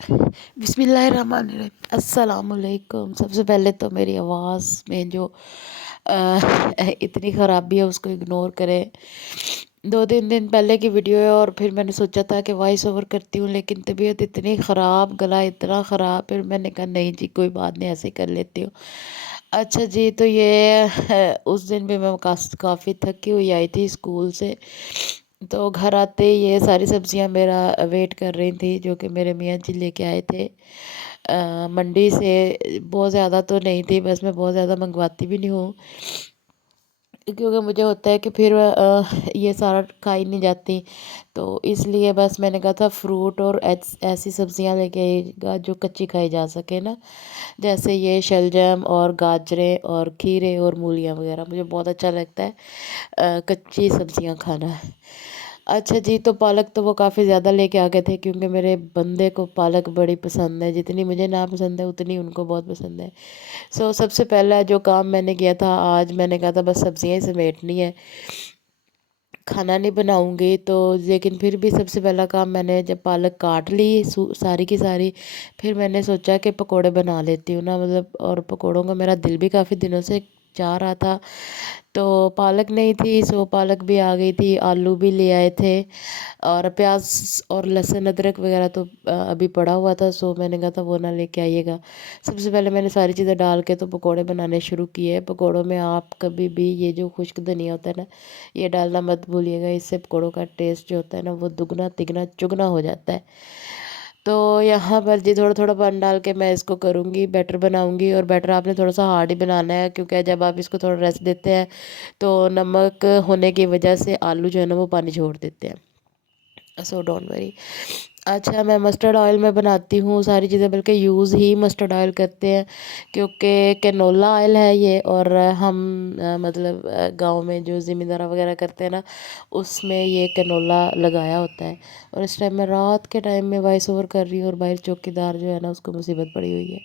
बिस्मिल्लाहिर्रहमानिर्रहीम। अस्सलाम वालेकुम। सबसे पहले तो मेरी आवाज़ में जो इतनी ख़राबी है उसको इग्नोर करें। 2-3 दिन पहले की वीडियो है और फिर मैंने सोचा था कि वॉइस ओवर करती हूँ, लेकिन तबीयत इतनी ख़राब, गला इतना ख़राब, फिर मैंने कहा नहीं जी कोई बात नहीं, ऐसे ही कर लेती हूँ। अच्छा जी, तो ये उस दिन भी मैं काफ़ी थकी हुई आई थी स्कूल से। तो घर आते ही ये सारी सब्जियां मेरा वेट कर रही थी, जो कि मेरे मियाँ जी लेके आए थे मंडी से। बहुत ज़्यादा तो नहीं थी, बस मैं बहुत ज़्यादा मंगवाती भी नहीं हूँ, क्योंकि मुझे होता है कि फिर ये सारा खाई नहीं जाती। तो इसलिए बस मैंने कहा था फ्रूट और ऐसी सब्जियां लेके आइएगा जो कच्ची खाई जा सके ना, जैसे ये शलजम और गाजरें और खीरे और मूलियाँ वगैरह। मुझे बहुत अच्छा लगता है कच्ची सब्जियां खाना। अच्छा जी, तो पालक तो वो काफ़ी ज़्यादा लेके आ गए थे, क्योंकि मेरे बंदे को पालक बड़ी पसंद है। जितनी मुझे ना पसंद है उतनी उनको बहुत पसंद है। सबसे पहला जो काम मैंने किया था आज, मैंने कहा था बस सब्जियां ही समेटनी है, खाना नहीं बनाऊंगी। तो लेकिन फिर भी सबसे पहला काम, मैंने जब पालक काट ली सारी की सारी, फिर मैंने सोचा कि पकोड़े बना लेती हूँ ना, मतलब। और पकोड़ों का मेरा दिल भी काफ़ी दिनों से चाह रहा था। तो पालक नहीं थी, सो पालक भी आ गई थी, आलू भी ले आए थे, और प्याज और लहसुन अदरक वगैरह तो अभी पड़ा हुआ था, सो मैंने कहा था वो ना लेके आइएगा। सबसे पहले मैंने सारी चीज़ें डाल के तो पकोड़े बनाने शुरू किए। पकोड़ों में आप कभी भी ये जो खुश्क धनिया होता है ना, ये डालना मत भूलिएगा। इससे पकोड़ों का टेस्ट जो होता है ना, वो दुगना तिगना चुगना हो जाता है। तो यहाँ पर जी थोड़ा थोड़ा पानी डाल के मैं इसको करूँगी, बैटर बनाऊँगी। और बैटर आपने थोड़ा सा हार्ड ही बनाना है, क्योंकि जब आप इसको थोड़ा रेस्ट देते हैं तो नमक होने की वजह से आलू जो है ना वो पानी छोड़ देते हैं, सो डोंट वरी। अच्छा, मैं मस्टर्ड ऑयल में बनाती हूँ सारी चीज़ें, बल्कि यूज़ ही मस्टर्ड ऑयल करते हैं, क्योंकि कैनोला ऑयल है ये। और हम मतलब गांव में जो ज़मींदार वगैरह करते हैं ना, उसमें ये कैनोला लगाया होता है। और इस टाइम मैं रात के टाइम में वॉइस ओवर कर रही हूँ, और बाहर चौकीदार जो है ना उसको मुसीबत पड़ी हुई है।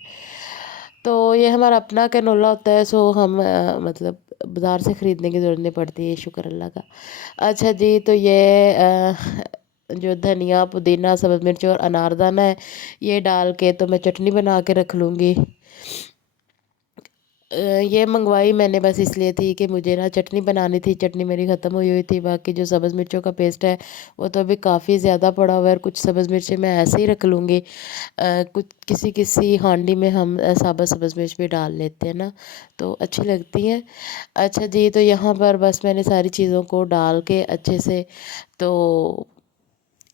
तो ये हमारा अपना कैनोला होता है, सो हम मतलब बाज़ार से ख़रीदने की ज़रूरत नहीं पड़ती है, शुक्र अल्लाह का। अच्छा जी, तो ये जो धनिया पुदीना सब्ज़ मिर्च और अनारदाना है, ये डाल के तो मैं चटनी बना के रख लूँगी। ये मंगवाई मैंने बस इसलिए थी कि मुझे ना चटनी बनानी थी, चटनी मेरी ख़त्म हुई हुई थी। बाकी जो सब्ज़ मिर्चों का पेस्ट है वो तो अभी काफ़ी ज़्यादा पड़ा हुआ है, और कुछ सब्ज़ मिर्चें मैं ऐसे ही रख लूँगी। कुछ किसी किसी हांडी में हम साबुत सब्ज़ मिर्च भी डाल लेते हैं ना, तो अच्छी लगती हैं। अच्छा जी, तो यहाँ पर बस मैंने सारी चीज़ों को डाल के अच्छे से, तो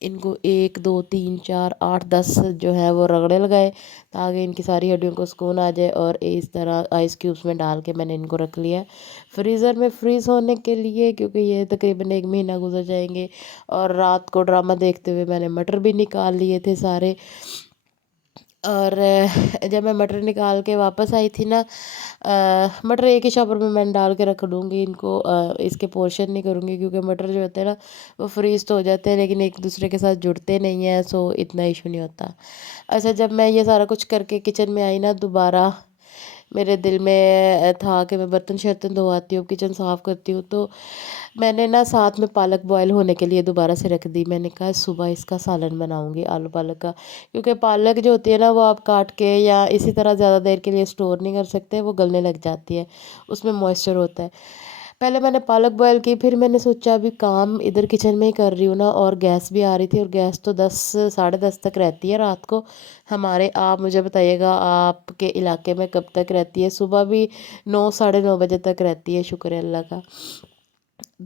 इनको 1 2 3 4 8 10 जो है वो रगड़े लगाए, ताकि इनकी सारी हड्डियों को सुकून आ जाए। और इस तरह आइस क्यूब्स में डाल के मैंने इनको रख लिया फ्रीज़र में फ्रीज़ होने के लिए, क्योंकि ये तकरीबन 1 महीना गुजर जाएंगे। और रात को ड्रामा देखते हुए मैंने मटर भी निकाल लिए थे सारे। और जब मैं मटर निकाल के वापस आई थी ना, मटर एक ही शॉपर में मैंने डाल के रख दूँगी इनको, इसके पोर्शन नहीं करूँगी, क्योंकि मटर जो होते हैं ना वो फ्रीज़ तो हो जाते हैं, लेकिन एक दूसरे के साथ जुड़ते नहीं हैं, सो इतना इशू नहीं होता। अच्छा, जब मैं ये सारा कुछ करके किचन में आई ना दोबारा, मेरे दिल में था कि मैं बर्तन शर्तन धोआती हूँ, किचन साफ़ करती हूँ, तो मैंने ना साथ में पालक बॉयल होने के लिए दोबारा से रख दी। मैंने कहा सुबह इसका सालन बनाऊंगी आलू पालक का, क्योंकि पालक जो होती है ना वो आप काट के या इसी तरह ज़्यादा देर के लिए स्टोर नहीं कर सकते, वो गलने लग जाती है, उसमें मॉइस्चर होता है। पहले मैंने पालक बॉयल की, फिर मैंने सोचा अभी काम इधर किचन में ही कर रही हूँ ना, और गैस भी आ रही थी, और गैस तो 10 साढ़े 10 तक रहती है रात को हमारे। आप मुझे बताइएगा आपके इलाके में कब तक रहती है? सुबह भी 9 साढ़े 9 बजे तक रहती है, शुक्र है अल्लाह का।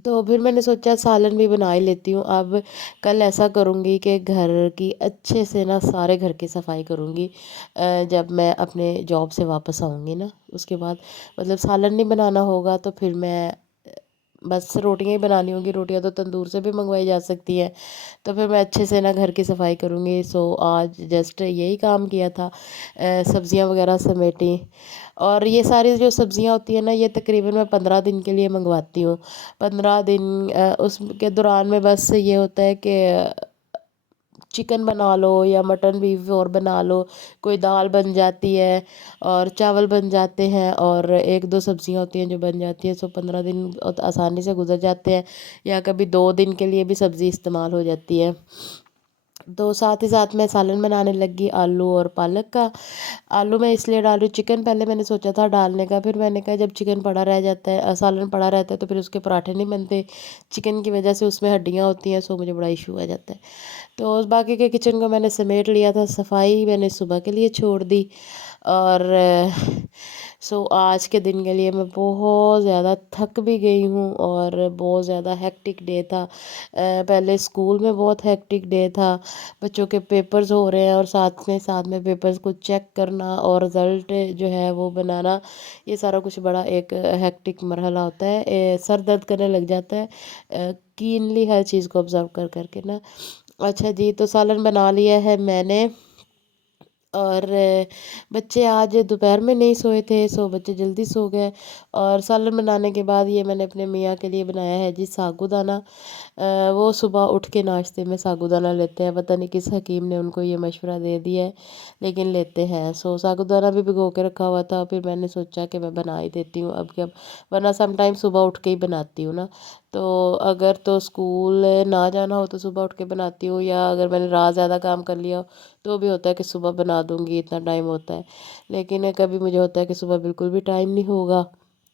तो फिर मैंने सोचा सालन भी बना ही लेती हूँ। अब कल ऐसा करूँगी कि घर की अच्छे से ना सारे घर की सफाई करूँगी, जब मैं अपने जॉब से वापस आऊँगी ना उसके बाद। मतलब सालन नहीं बनाना होगा तो फिर मैं बस रोटियां ही बनानी होंगी, रोटियां तो तंदूर से भी मंगवाई जा सकती हैं। तो फिर मैं अच्छे से ना घर की सफाई करूँगी। आज जस्ट यही काम किया था, सब्जियां वगैरह समेटी। और ये सारी जो सब्जियां होती हैं ना, ये तकरीबन मैं 15 दिन के लिए मंगवाती हूँ। 15 दिन उसके दौरान में बस ये होता है कि चिकन बना लो या मटन बीफ और बना लो, कोई दाल बन जाती है और चावल बन जाते हैं, और एक दो सब्जियां होती हैं जो बन जाती हैं। 15 दिन आसानी से गुजर जाते हैं, या कभी 2 दिन के लिए भी सब्ज़ी इस्तेमाल हो जाती है। तो साथ ही साथ मैं सालन बनाने लगी आलू और पालक का। आलू मैं इसलिए डाल रही हूँ, चिकन पहले मैंने सोचा था डालने का, फिर मैंने कहा जब चिकन पड़ा रह जाता है, सालन पड़ा रहता है तो फिर उसके पराठे नहीं बनते, चिकन की वजह से उसमें हड्डियाँ होती हैं, सो मुझे बड़ा इशू आ जाता है। तो उस बाकी के किचन को मैंने समेट लिया था, सफाई मैंने सुबह के लिए छोड़ दी। और सो आज के दिन के लिए मैं बहुत ज़्यादा थक भी गई हूँ और बहुत ज़्यादा हेक्टिक डे था। पहले स्कूल में बहुत हेक्टिक डे था, बच्चों के पेपर्स हो रहे हैं और साथ में पेपर्स को चेक करना और रिज़ल्ट जो है वो बनाना, ये सारा कुछ बड़ा एक हेक्टिक मरहला होता है। सर दर्द करने लग जाता है कीनली हर चीज़ को ऑब्ज़र्व कर करके ना। अच्छा जी, तो सालन बना लिया है मैंने। और बच्चे आज दोपहर में नहीं सोए थे, सो बच्चे जल्दी सो गए। और सालन बनाने के बाद ये मैंने अपने मियाँ के लिए बनाया है जी साबूदाना। वो सुबह उठ के नाश्ते में साबूदाना लेते हैं, पता नहीं किस हकीम ने उनको ये मशवरा दे दिया है, लेकिन लेते हैं। सो साबूदाना भी भिगो के रखा हुआ था, फिर मैंने सोचा कि मैं बना ही देती हूँ अब क्या, वरना सम टाइम सुबह उठ के ही बनाती हूँ ना। तो अगर तो स्कूल ना जाना हो तो सुबह उठ के बनाती हूँ, या अगर मैंने रात ज़्यादा काम कर लिया हो तो भी होता है कि सुबह बना दूँगी, इतना टाइम होता है। लेकिन कभी मुझे होता है कि सुबह बिल्कुल भी टाइम नहीं होगा,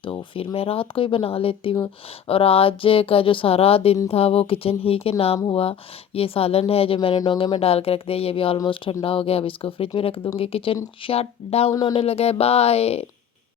तो फिर मैं रात को ही बना लेती हूँ। और आज का जो सारा दिन था वो किचन ही के नाम हुआ। ये सालन है जो मैंने डोंगे में डाल के रख दिया, ये भी ऑलमोस्ट ठंडा हो गया, अब इसको फ्रिज में रख दूँगी। किचन शट डाउन होने लगा है, बाय।